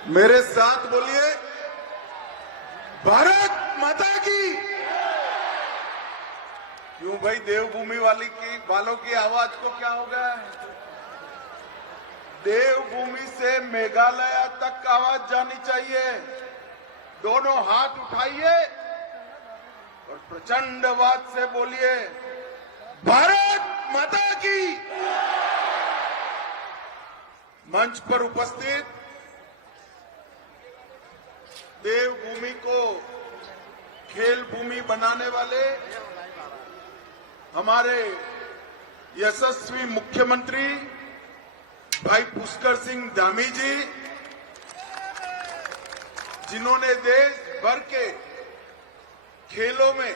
मेरे साथ बोलिए, भारत माता की। क्यों भाई, देवभूमि वालों की आवाज को क्या हो गया है? देवभूमि से मेघालय तक आवाज जानी चाहिए। दोनों हाथ उठाइए और प्रचंड आवाज से बोलिए, भारत माता की। मंच पर उपस्थित देवभूमि को खेल भूमि बनाने वाले हमारे यशस्वी मुख्यमंत्री भाई पुष्कर सिंह धामी जी, जिन्होंने देश भर के खेलों में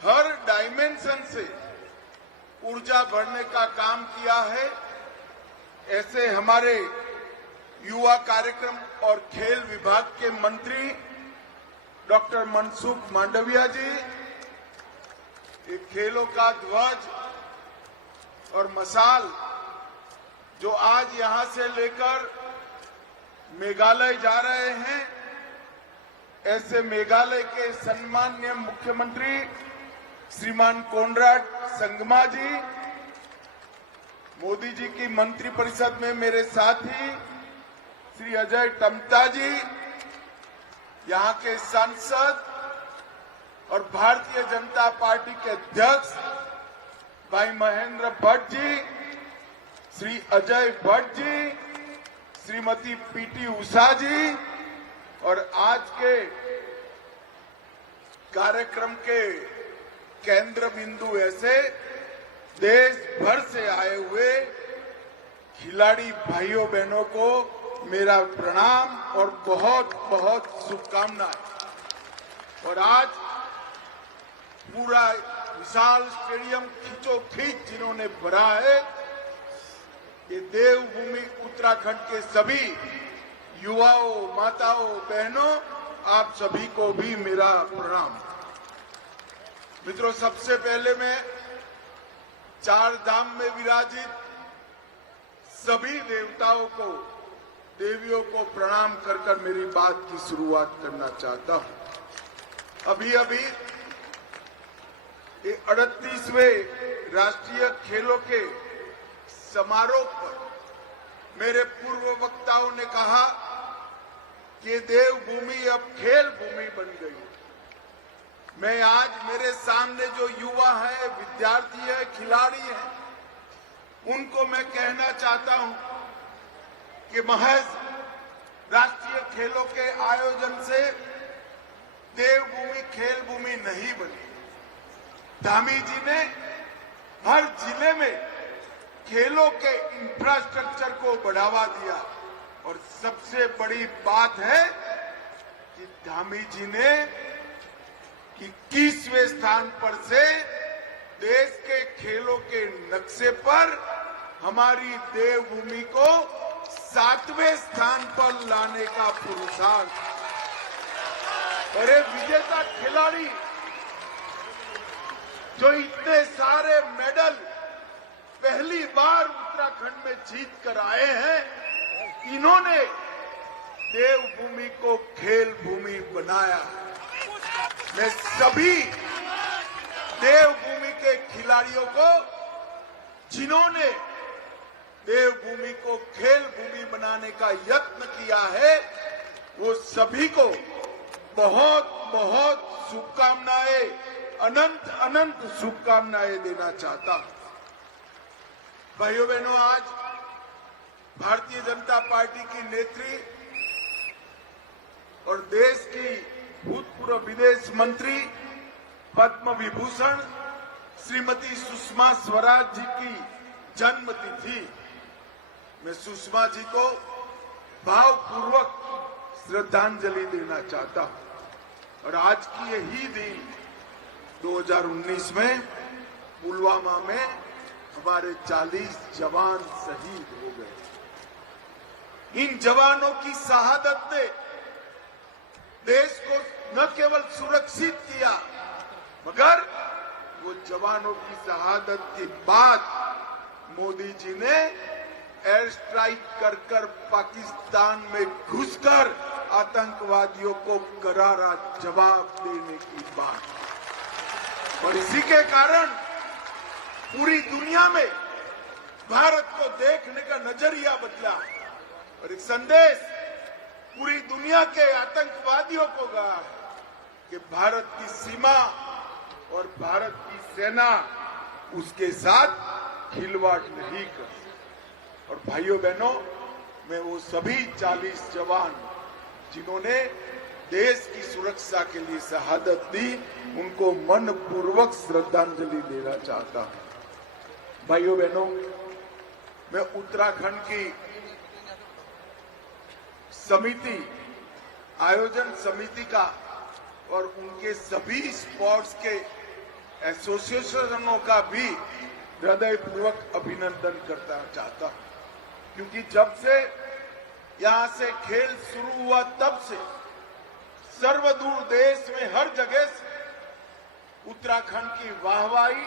हर डायमेंशन से ऊर्जा भरने का काम किया है, ऐसे हमारे युवा कार्यक्रम और खेल विभाग के मंत्री डॉक्टर मनसुख मांडविया जी, खेलों का ध्वज और मशाल जो आज यहां से लेकर मेघालय जा रहे हैं, ऐसे मेघालय के सम्माननीय मुख्यमंत्री श्रीमान कोनराड संगमा जी, मोदी जी की मंत्रिपरिषद में मेरे साथी श्री अजय टम्टा जी, यहां के सांसद और भारतीय जनता पार्टी के अध्यक्ष भाई महेंद्र भट्ट जी, श्री अजय भट्ट जी, श्रीमती पीटी उषा जी, और आज के कार्यक्रम के केंद्र बिंदु ऐसे देश भर से आए हुए खिलाड़ी भाइयों बहनों को मेरा प्रणाम और बहुत बहुत शुभकामनाएं। और आज पूरा विशाल स्टेडियम खींचोखींच जिन्होंने भरा है, ये देवभूमि उत्तराखंड के सभी युवाओं, माताओं, बहनों, आप सभी को भी मेरा प्रणाम। मित्रों, सबसे पहले मैं चार धाम में विराजित सभी देवताओं को, देवियों को प्रणाम कर कर मेरी बात की शुरुआत करना चाहता हूं। अभी अभी 38वें राष्ट्रीय खेलों के समारोह पर मेरे पूर्व वक्ताओं ने कहा कि देवभूमि अब खेल भूमि बन गई। मैं आज मेरे सामने जो युवा है, विद्यार्थी है, खिलाड़ी है, उनको मैं कहना चाहता हूं कि महज राष्ट्रीय खेलों के आयोजन से देवभूमि खेल भूमि नहीं बनी। धामी जी ने हर जिले में खेलों के इंफ्रास्ट्रक्चर को बढ़ावा दिया, और सबसे बड़ी बात है कि धामी जी ने 21वें स्थान पर से देश के खेलों के नक्शे पर हमारी देवभूमि को 7वें स्थान पर लाने का पुरुषार्थ। अरे विजेता खिलाड़ी जो इतने सारे मेडल पहली बार उत्तराखंड में जीत कर आए हैं, इन्होंने देवभूमि को खेल भूमि बनाया। मैं सभी देवभूमि के खिलाड़ियों को, जिन्होंने देवभूमि को खेल भूमि बनाने का यत्न किया है, वो सभी को बहुत बहुत शुभकामनाएं, अनंत अनंत शुभकामनाएं देना चाहता हूं। भाइयों बहनों, आज भारतीय जनता पार्टी की नेत्री और देश की भूतपूर्व विदेश मंत्री पद्म विभूषण श्रीमती सुषमा स्वराज जी की जन्मतिथि। मैं सुषमा जी को भावपूर्वक श्रद्धांजलि देना चाहता हूं। और आज की यही दिन 2019 में पुलवामा में हमारे 40 जवान शहीद हो गए। इन जवानों की शहादत ने देश को न केवल सुरक्षित किया, मगर वो जवानों की शहादत के बाद मोदी जी ने एयर स्ट्राइक कर कर पाकिस्तान में घुसकर आतंकवादियों को करारा जवाब देने की बात। और इसी के कारण पूरी दुनिया में भारत को देखने का नजरिया बदला और एक संदेश पूरी दुनिया के आतंकवादियों को गया है कि भारत की सीमा और भारत की सेना उसके साथ खिलवाड़ नहीं कर। और भाइयों बहनों, मैं वो सभी 40 जवान जिन्होंने देश की सुरक्षा के लिए शहादत दी, उनको मनपूर्वक श्रद्धांजलि देना चाहता हूं। भाइयों बहनों, मैं उत्तराखंड की समिति, आयोजन समिति का और उनके सभी स्पोर्ट्स के एसोसिएशनों का भी हृदयपूर्वक अभिनंदन करना चाहता हूं, क्योंकि जब से यहां से खेल शुरू हुआ तब से सर्वदूर देश में हर जगह से उत्तराखंड की वाहवाही,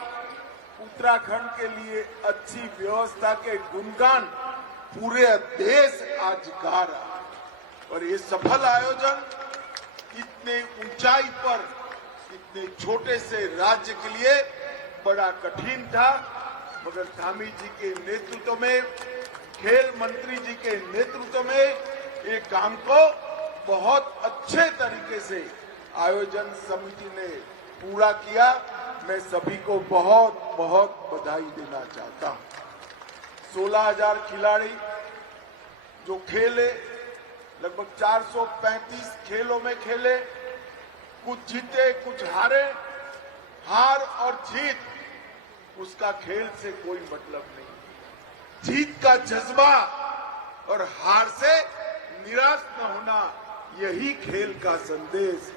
उत्तराखंड के लिए अच्छी व्यवस्था के गुणगान पूरे देश आज गा रहा है। और ये सफल आयोजन इतने ऊंचाई पर इतने छोटे से राज्य के लिए बड़ा कठिन था, मगर धामी जी के नेतृत्व में, खेल मंत्री जी के नेतृत्व में ये काम को बहुत अच्छे तरीके से आयोजन समिति ने पूरा किया। मैं सभी को बहुत बहुत बधाई देना चाहता हूं। 16,000 खिलाड़ी जो खेले, लगभग 435 खेलों में खेले, कुछ जीते कुछ हारे। हार और जीत उसका खेल से कोई मतलब नहीं। जीत का जज्बा और हार से निराश न होना, यही खेल का संदेश।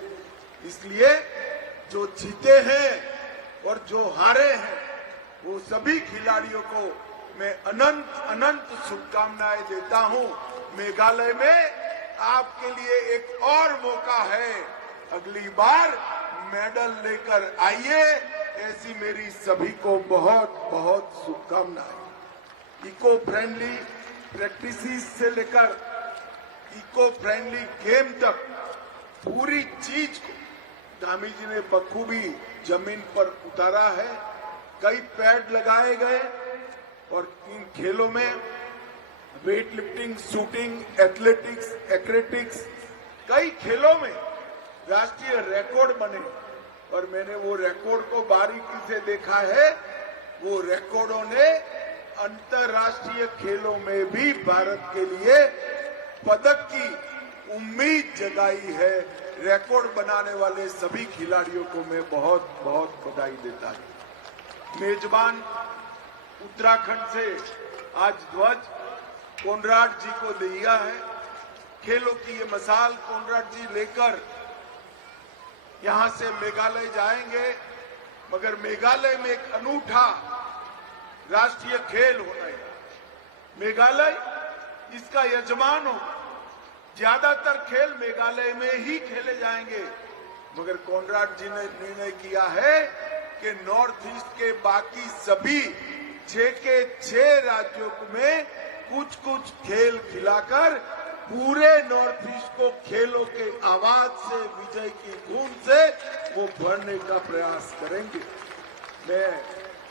इसलिए जो जीते हैं और जो हारे हैं, वो सभी खिलाड़ियों को मैं अनंत अनंत शुभकामनाएं देता हूं। मेघालय में आपके लिए एक और मौका है, अगली बार मेडल लेकर आइए, ऐसी मेरी सभी को बहुत बहुत शुभकामनाएं। इको फ्रेंडली प्रैक्टिसेस से लेकर इको फ्रेंडली गेम तक पूरी चीज को धामी जी ने बखूबी जमीन पर उतारा है। कई पैड लगाए गए और इन खेलों में वेट लिफ्टिंग, शूटिंग, एथलेटिक्स, एक्रेटिक्स, कई खेलों में राष्ट्रीय रिकॉर्ड बने और मैंने वो रिकॉर्ड को बारीकी से देखा है। वो रिकॉर्डों ने अंतर्राष्ट्रीय खेलों में भी भारत के लिए पदक की उम्मीद जगाई है। रिकॉर्ड बनाने वाले सभी खिलाड़ियों को मैं बहुत बहुत बधाई देता हूं। मेजबान उत्तराखंड से आज ध्वज कोनराड जी को दिया है। खेलों की ये मिसाल कोनराड जी लेकर यहां से मेघालय जाएंगे, मगर मेघालय में एक अनूठा राष्ट्रीय खेल होना है। मेघालय इसका यजमान होगा। ज्यादातर खेल मेघालय में ही खेले जाएंगे, मगर कोनराड जी ने निर्णय किया है कि नॉर्थ ईस्ट के बाकी सभी 6 के 6 राज्यों में कुछ कुछ खेल खिलाकर पूरे नॉर्थ ईस्ट को खेलों के आवाज से, विजय की धूम से वो भरने का प्रयास करेंगे। मैं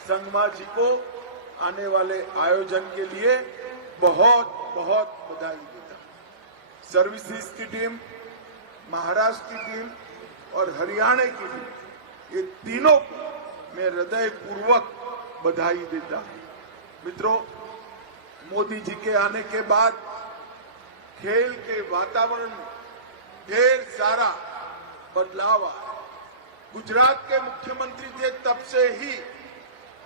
संगमा जी को आने वाले आयोजन के लिए बहुत बहुत बधाई देता हूं। सर्विसेज की टीम, महाराष्ट्र की टीम और हरियाणा की टीम, ये तीनों को मैं हृदयपूर्वक बधाई देता हूं। मित्रों, मोदी जी के आने के बाद खेल के वातावरण में ढेर सारा बदलाव आया। गुजरात के मुख्यमंत्री थे तब से ही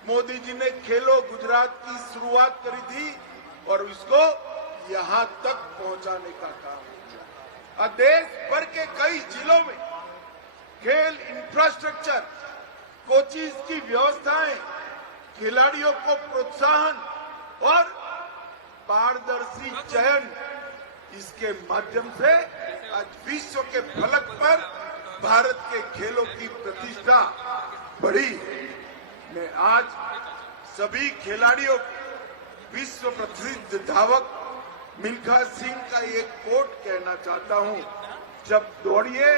मोदी जी ने खेलो गुजरात की शुरुआत करी थी और इसको यहां तक पहुंचाने का काम किया। देश भर के कई जिलों में खेल इंफ्रास्ट्रक्चर, कोचिज की व्यवस्थाएं, खिलाड़ियों को प्रोत्साहन और पारदर्शी चयन, इसके माध्यम से आज विश्व के फलक पर भारत के खेलों की प्रतिष्ठा बढ़ी है। मैं आज सभी खिलाड़ियों को विश्व प्रसिद्ध धावक मिल्खा सिंह का एक कोट कहना चाहता हूं, जब दौड़िए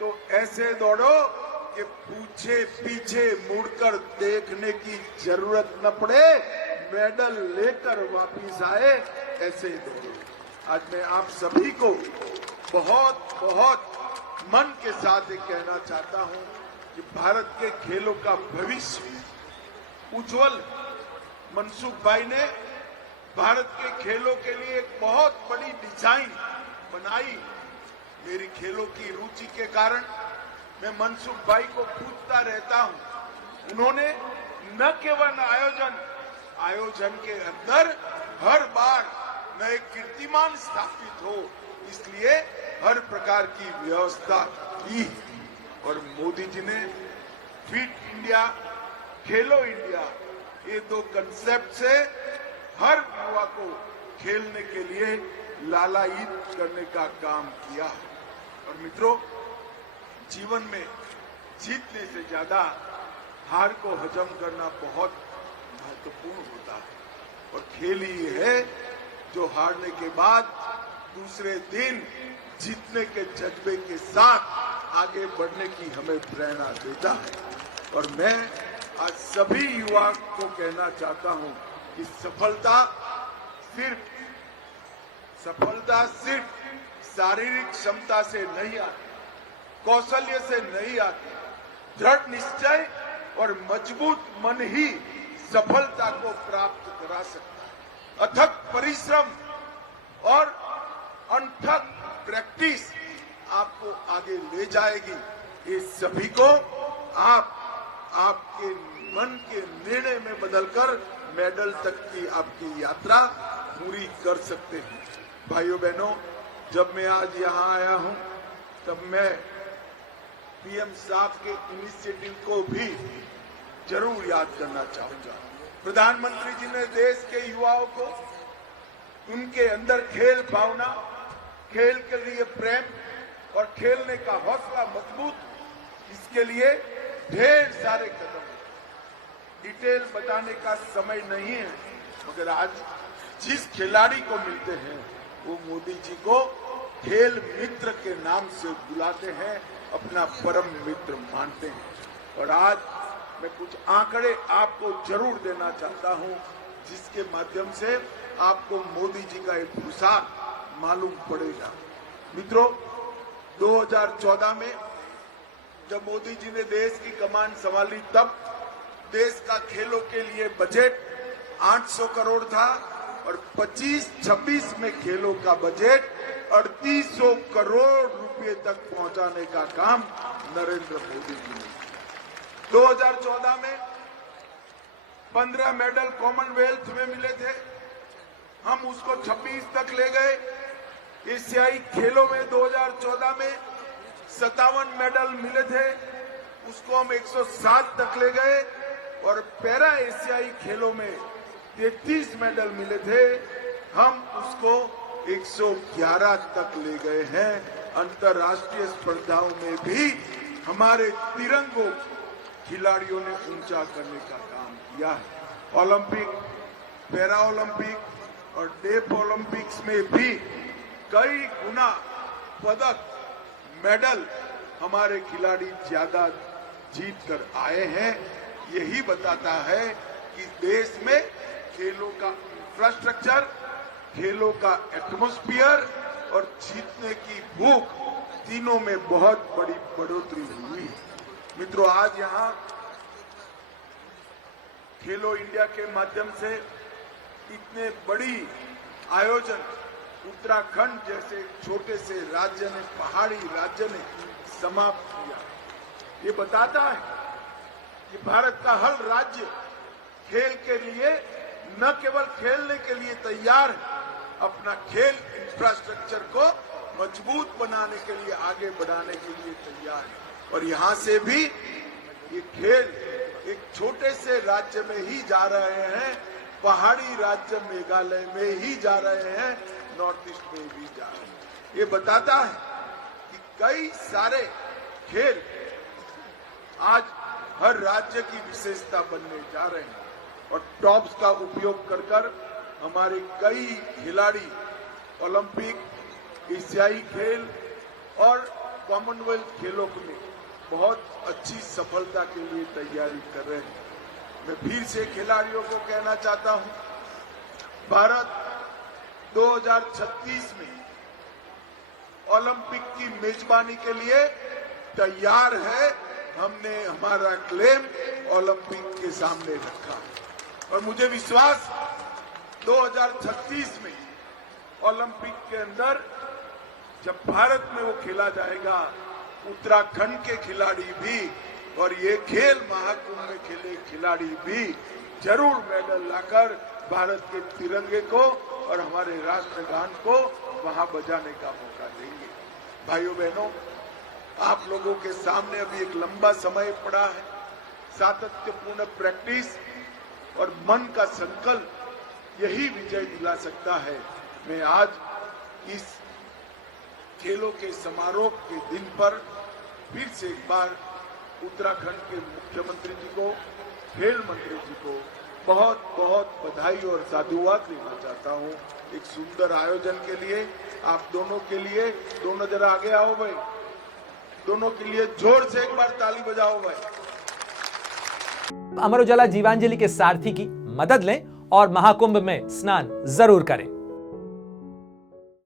तो ऐसे दौड़ो कि पूछे पीछे मुड़कर देखने की जरूरत न पड़े, मेडल लेकर वापिस आए, ऐसे दौड़ो। आज मैं आप सभी को बहुत बहुत मन के साथ ये कहना चाहता हूं कि भारत के खेलों का भविष्य उज्जवल। मनसुख भाई ने भारत के खेलों के लिए एक बहुत बड़ी डिजाइन बनाई। मेरी खेलों की रुचि के कारण मैं मनसुख भाई को पूछता रहता हूं। उन्होंने न केवल आयोजन के अंदर हर बार नए कीर्तिमान स्थापित हो, इसलिए हर प्रकार की व्यवस्था की। और मोदी जी ने फिट इंडिया, खेलो इंडिया, ये दो कंसेप्ट से हर युवा को खेलने के लिए लालायित करने का काम किया। और मित्रों, जीवन में जीतने से ज्यादा हार को हजम करना बहुत महत्वपूर्ण होता है। और खेल ही है जो हारने के बाद दूसरे दिन जीतने के जज्बे के साथ आगे बढ़ने की हमें प्रेरणा देता है। और मैं आज सभी युवा को कहना चाहता हूं कि सफलता सिर्फ शारीरिक क्षमता से नहीं आती, कौशल्य से नहीं आती। दृढ़ निश्चय और मजबूत मन ही सफलता को प्राप्त करा सकता है। अथक परिश्रम और अनथक प्रैक्टिस आपको आगे ले जाएगी। ये सभी को आपके मन के निर्णय में बदलकर मेडल तक की आपकी यात्रा पूरी कर सकते हैं। भाइयों बहनों, जब मैं आज यहाँ आया हूँ तब मैं पीएम साहब के इनिशिएटिव को भी जरूर याद करना चाहूंगा। प्रधानमंत्री जी ने देश के युवाओं को उनके अंदर खेल भावना, खेल के लिए प्रेम और खेलने का हौसला मजबूत, इसके लिए ढेर सारे कदम। डिटेल बताने का समय नहीं है, मगर आज जिस खिलाड़ी को मिलते हैं वो मोदी जी को खेल मित्र के नाम से बुलाते हैं, अपना परम मित्र मानते हैं। और आज मैं कुछ आंकड़े आपको जरूर देना चाहता हूं, जिसके माध्यम से आपको मोदी जी का एक पुरुषार्थ मालूम पड़ेगा। मित्रों, 2014 में जब मोदी जी ने देश की कमान संभाली तब देश का खेलों के लिए बजट 800 करोड़ था और 25-26 में खेलों का बजट 3800 करोड़ रुपए तक पहुंचाने का काम नरेंद्र मोदी जी ने। 2014 में 15 मेडल कॉमनवेल्थ में मिले थे, हम उसको 26 तक ले गए। एशियाई खेलों में 2014 में 57 मेडल मिले थे, उसको हम 107 तक ले गए। और पैरा एशियाई खेलों में 33 मेडल मिले थे, हम उसको 111 तक ले गए हैं। अंतर्राष्ट्रीय स्पर्धाओं में भी हमारे तिरंगों खिलाड़ियों ने ऊंचा करने का काम किया है। ओलंपिक, पैरा ओलंपिक और डेफ ओलंपिक्स में भी कई गुना पदक, मेडल हमारे खिलाड़ी ज्यादा जीत कर आए हैं। यही बताता है कि देश में खेलों का इंफ्रास्ट्रक्चर, खेलों का एटमॉस्फेयर और जीतने की भूख, तीनों में बहुत बड़ी बढ़ोतरी हुई है। मित्रों, आज यहाँ खेलो इंडिया के माध्यम से इतने बड़ी आयोजन उत्तराखंड जैसे छोटे से राज्य ने, पहाड़ी राज्य ने समाप्त किया। ये बताता है कि भारत का हर राज्य खेल के लिए न केवल खेलने के लिए तैयार है, अपना खेल इंफ्रास्ट्रक्चर को मजबूत बनाने के लिए, आगे बढ़ाने के लिए तैयार है। और यहां से भी ये खेल एक छोटे से राज्य में ही जा रहे हैं, पहाड़ी राज्य मेघालय में ही जा रहे हैं, नॉर्थ ईस्ट में भी जा रहे हैं। ये बताता है कि कई सारे खेल आज हर राज्य की विशेषता बनने जा रहे हैं। और टॉप्स का उपयोग कर कर हमारे कई खिलाड़ी ओलंपिक, एशियाई खेल और कॉमनवेल्थ खेलों में बहुत अच्छी सफलता के लिए तैयारी कर रहे हैं। मैं फिर से खिलाड़ियों को कहना चाहता हूं, भारत 2036 में ओलंपिक की मेजबानी के लिए तैयार है। हमने हमारा क्लेम ओलंपिक के सामने रखा और मुझे विश्वास 2036 में ओलंपिक के अंदर जब भारत में वो खेला जाएगा, उत्तराखंड के खिलाड़ी भी और ये खेल महाकुंभ में खेले खिलाड़ी भी जरूर मेडल लाकर भारत के तिरंगे को और हमारे राष्ट्रगान को वहां बजाने का मौका देंगे। भाइयों बहनों, आप लोगों के सामने अभी एक लंबा समय पड़ा है। सातत्यपूर्ण प्रैक्टिस और मन का संकल्प यही विजय दिला सकता है। मैं आज इस खेलों के समारोह के दिन पर फिर से एक बार उत्तराखंड के मुख्यमंत्री जी को, खेल मंत्री जी को बहुत बहुत बधाई और साधुवाद देना चाहता हूं एक सुंदर आयोजन के लिए। आप दोनों के लिए, दोनों जरा आगे आओ भाई, दोनों के लिए जोर से एक बार ताली बजाओ भाई। अमर उजाला जीवांजलि के सारथी की मदद लें और महाकुंभ में स्नान जरूर करें।